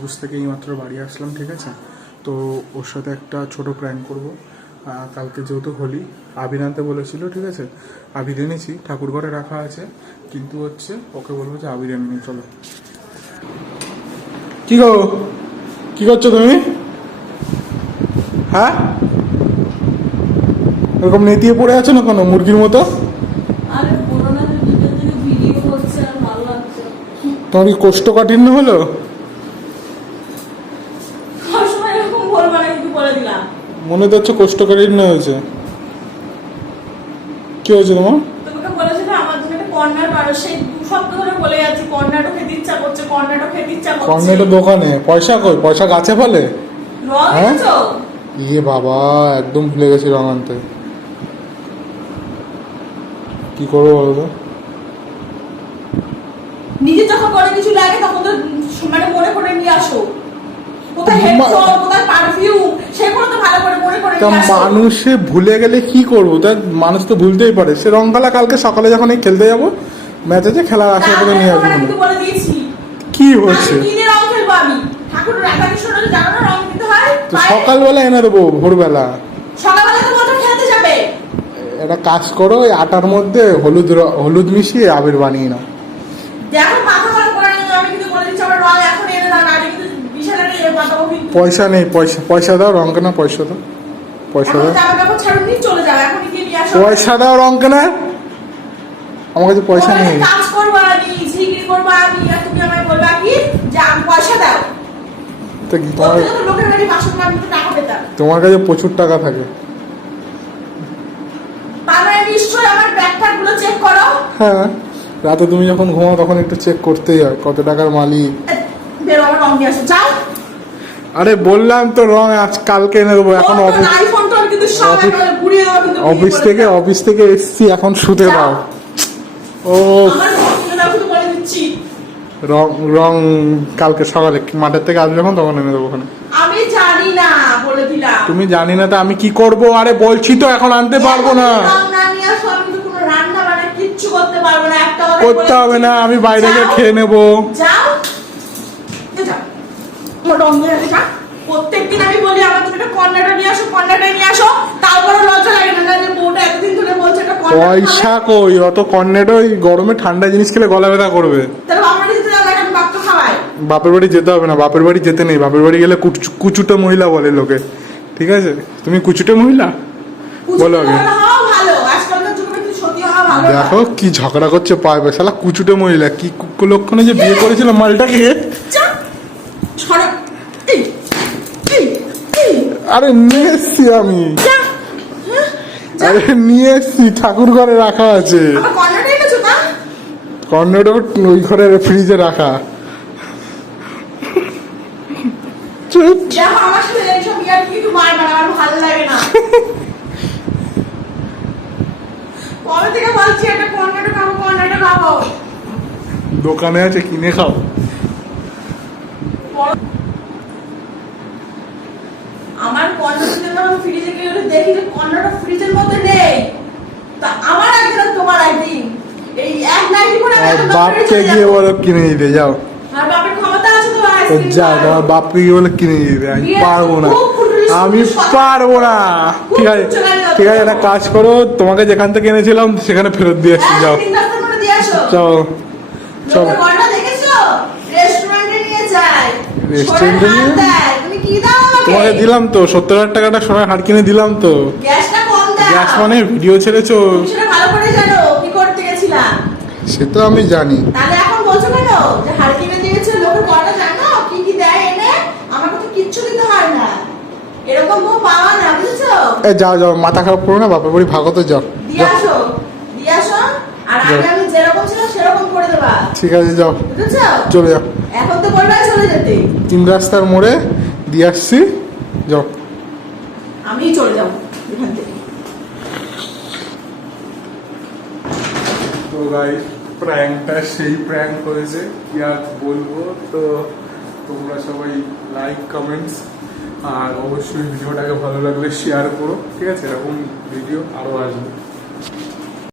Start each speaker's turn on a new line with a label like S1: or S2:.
S1: Office থেকে এইমাত্র বাড়ি আসলাম ঠিক আছে? তো ওর সাথে একটা ছোট প্র্যাঙ্ক করব। কালকে যেহেতু হোলি আবির আনতে বলেছিল ঠিক আছে? আবির এনেছি ঠাকুর ঘরে রাখা আছে কিন্তু হচ্ছে ওকে বলব যে আবির এনে নিয়ে চলো। কি গো? কি করছ তুমি? হ্যাঁ? এরকম নেতিয়ে পড়ে আছো না কোনো মুরগির মতো? তোমার কি কোষ্ঠকাঠিন্য হলো
S2: সবসময় এরকম বলব না কিন্তু বলে দিলাম
S1: মনে তো হচ্ছে কোষ্ঠকাঠিন্য হয়েছে। কি হয়েছে তোমার?
S2: তোমাকে বলেছে না আমার জন্য একটা কর্নার বারো সেই দু সপ্তাহ ধরে বলে যাচ্ছি কর্নারও খেতে ইচ্ছা করছে কর্নারও খেতে ইচ্ছা করছে।
S1: কর্নেটো দোকানে পয়সা কই? পয়সা গাছে ফলে? হ্যাঁ? ইয়ে বাবা একদম ভুলে গেছি রং আনতে। কি করব বলো তো
S2: নিজে যখন কিছু লাগে তখন তো মানে মনে করে নিয়ে আসো। তো মনে
S1: মানুষে ভুলে গেলে কি করব? তা মানুষ তো ভুলতেই পারে। সে রংকালা কালকে সকালে যখন এই খেলতে যাব ম্যাচ আছে খেলার আশা করে নিয়ে আসব কি হচ্ছে তো সকালবেলা এনে দেবো ভোরবেলা। একটা কাজ করো ওই আটার মধ্যে হলুদ হলুদ মিশিয়ে আবির বানিয়ে নাও।
S2: দেখো মাথা গরম করে আমি কিন্তু বলে দিচ্ছি আমার রং এখন এনে দাও না আমি কিন্তু বিশাল একটা পাঠাবো কিন্তু
S1: পয়সা নেই পয়সা পয়সা দাও রং কেনা পয়সা দাও পয়সা দাও। পয়সা দাও রং কেনা। আমার কাছে পয়সা
S2: তোমার
S1: নেই।
S2: কাছে কাজ করব আমি ঝিগড়ি করব আমি আর তুমি আমায় বলবা কি যে আমি পয়সা দাও।
S1: তো কি তোমার
S2: লোকের বাড়ি বাসন আমি তো টাকা পেতাম
S1: তোমার কাছে প্রচুর টাকা থাকে।
S2: তার আমার ব্যাগ চেক করো।
S1: হ্যাঁ রাতে তুমি যখন ঘুমাও তখন একটু চেক করতেই হয় কত টাকার মালিক।
S2: বেরো আমার রং নিয়ে আসো। যাও।
S1: আরে বললাম তো রং আজ কালকে এনে দেবো এখন অফিস অফিস- থেকে অফিস থেকে এসছি এখন শুতে। দাও। ও
S2: রং
S1: রং কালকে সকালে মাঠের থেকে আসবে যখন তখন এনে দেবো ওখানে।
S2: আমি জানি না বলে দিলাম।
S1: তুমি জানি না তো আমি কি করব? আরে বলছি তো এখন আনতে পারব না।
S2: করতে
S1: হবে না আমি বাইরে গিয়ে খেয়ে নেব।
S2: যাও প্রত্যেকদিন আমি বলি আমার তুমি একটা কর্নারটা নিয়ে আসো কর্নারটা নিয়ে আসো। তারপরে লজ্জা লাগে না যে বউটা এতদিন ধরে বলছে
S1: পয়সা কই? অত কর্নেটো ওই গরমে ঠান্ডা জিনিস খেলে গলা ব্যথা করবে। বাপের বাড়ি যেতে হবে না বাপের বাড়ি যেতে নেই। বাপের বাড়ি গেলে কুচ- কুচুটে মহিলা বলে লোকে। ঠিক আছে? তুমি কুচুটে মহিলা? বলো আগে। দেখো কি ঝগড়া করছে পায়ে শালা কুচুটে মহিলা কি কু- লক্ষণে যে বিয়ে করেছিল মালটাকে
S2: যা, ছড়া এই এই এই
S1: আরে নিয়ে এসছি আমি। আরে নিয়ে এসছি ঠাকুর ঘরে রাখা আছে। কর্নেটো ওই ঘরে ফ্রিজে রাখা। চুপ।
S2: দেখো আমার সাথে এইসব ইয়ার কিন্তু মারবার আমার ভালো লাগে না কবে থেকে বলছি একটা কর্নারটা খাব কর্নারটা খাব
S1: দোকানে আছে কিনে খাও
S2: ফ্রিজে গিয়ে দেখি যে কর্নারটা ফ্রিজের মধ্যে নেই তা আমার একদিন আর তোমার একদিন এই এক নাইটি পরে আমি
S1: বাপকে গিয়ে বলো কিনে দিতে যাও।
S2: আর বাপের ক্ষমতা আছে তো
S1: তো
S2: আইসক্রিম
S1: যা। তোমার বাপকে গিয়ে বলে কিনে দিতে আমি পারব না। আমি পারব না। ঠিক আছে ঠিক আছে একটা কাজ করো তোমাকে যেখান থেকে এনেছিলাম সেখানে ফেরত দিয়ে আসছি
S2: হ্যাঁ,
S1: যাও। চলো।
S2: দেখেছ? রেস্টুরেন্টে নিয়ে যায়।
S1: রেস্টুরেন্টে নিয়ে?
S2: তুমি কি দাও?
S1: তোমাকে দিলাম তো সত্তর হাজার টাকাটা সোনার হাট কিনে দিলাম তো। গ্যাস মানে ভিডিও ছেড়েছো
S2: তুমি সেটা ভালো করে জানো, কি করতে গেছিলাম।
S1: সে তো আমি জানি
S2: তাহলে এখন বলছো কেন? যে হার কিনে দিয়েছে, লোকের গয়না জানো? কি কি দেয় এনে? আমাকে তো কিচ্ছু দিতে হয় না। এরকম বউ পাওয়া না, বুঝেছ?
S1: এ যাও যাও মাথা খারাপ করো না বাপের বাড়ি ভাগতে যাও। ঠিক আছে যাও চলে যাও
S2: এখন তো চলে যেতে
S1: তিন রাস্তার মোড়ে দিয়ে আসছি যাও।
S2: আমি চলে যাব এখান থেকে।
S1: তো গাই প্র্যাঙ্কটা সেই প্র্যাঙ্ক হয়েছে কি আর বলব? তো তোমরা সবাই লাইক কমেন্টস আর অবশ্যই ভিডিওটাকে ভালো লাগলে শেয়ার করো। ঠিক আছে? এরকম ভিডিও আরও আসবে।